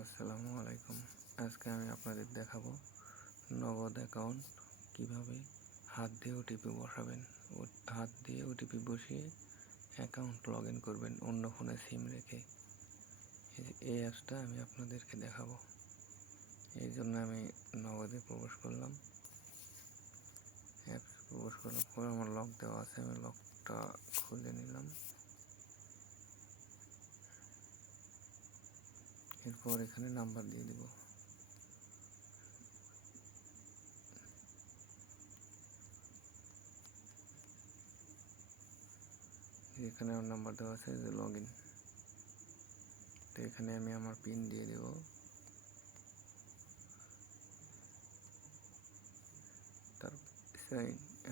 আসসালামু আলাইকুম। আজকে আমি আপনাদের দেখাবো নগদ অ্যাকাউন্ট কিভাবে হাত দিয়ে ওটিপি বসাবেন। হাত দিয়ে ওটিপি বসিয়ে অ্যাকাউন্ট লগ ইন করবেন অন্য ফোনে সিম রেখে। এই অ্যাপসটা আমি আপনাদেরকে দেখাবো। এই জন্য আমি নগদে প্রবেশ করলাম। অ্যাপস প্রবেশ করার পর আমার লক দেওয়া আছে, আমি লকটা খুলে নিলাম। এরপর এখানে নাম্বার দিয়ে দিব। এখানে আমার নাম্বার দেওয়া আছে যে লগ ইন। তো এখানে আমি আমার পিন দিয়ে দেব।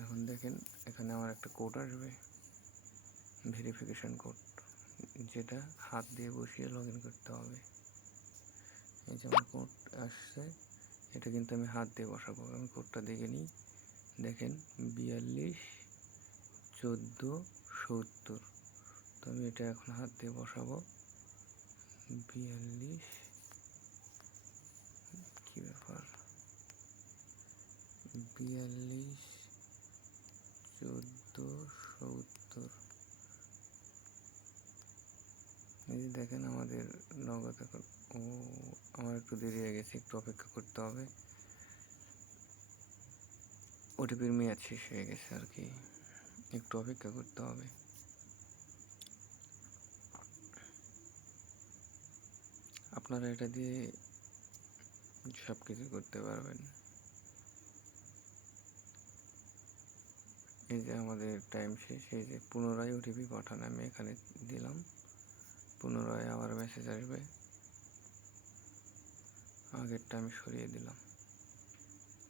এখন দেখেন এখানে আমার একটা কোড আসবে, ভেরিফিকেশন কোড, যেটা হাত দিয়ে বসিয়ে লগ ইন করতে হবে। এই যে আমার কোড আসছে, এটা কিন্তু আমি হাত দিয়ে বসাবো। আমি কোডটা দেখে নিই। দেখেন 421470। তো আমি এটা এখন হাত দিয়ে বসাবো। 42, কি ব্যাপার, 421470। এই যে দেখেন আমাদের নগদ এখন আমার একটু দেরি হয়ে গেছে, একটু অপেক্ষা করতে হবে। ওটিপির মেয়াদ শেষ হয়ে গেছে আর কি, একটু অপেক্ষা করতে হবে। আপনারা এটা দিয়ে সব কিছু করতে পারবেন। এই যে আমাদের টাইম শেষ, এই যে পুনরায় ওটিপি পাঠান, আমি এখানে দিলাম। পুনরায় আবার মেসেজ আসবে, আগেরটা আমি সরিয়ে দিলাম।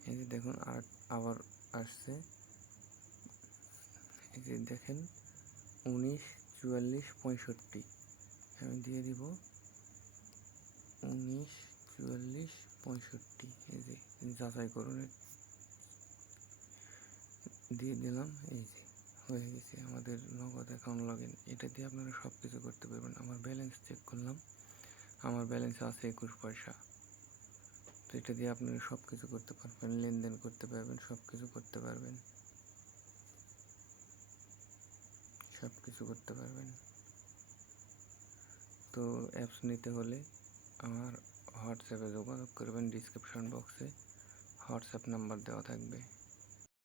এই যে দেখুন আবার আসছে। এই যে দেখেন 194465, আমি দিয়ে দিব 194465। এই যে যাচাই করুন, দিয়ে দিলাম। এই যে হয়ে গেছে আমাদের নগদ অ্যাকাউন্ট লগ ইন। এটা দিয়ে আপনারা সব কিছু করতে পারবেন। আমার ব্যালেন্স চেক করলাম, আমার ব্যালেন্স আছে 21 পয়সা। তো এটা দিয়ে আপনারা সব কিছু করতে পারবেন, লেনদেন করতে পারবেন, সব কিছু করতে পারবেন, সব কিছু করতে পারবেন। তো অ্যাপস নিতে হলে আমার হোয়াটসঅ্যাপে যোগাযোগ করবেন। ডিসক্রিপশন বক্সে হোয়াটসঅ্যাপ নাম্বার দেওয়া থাকবে।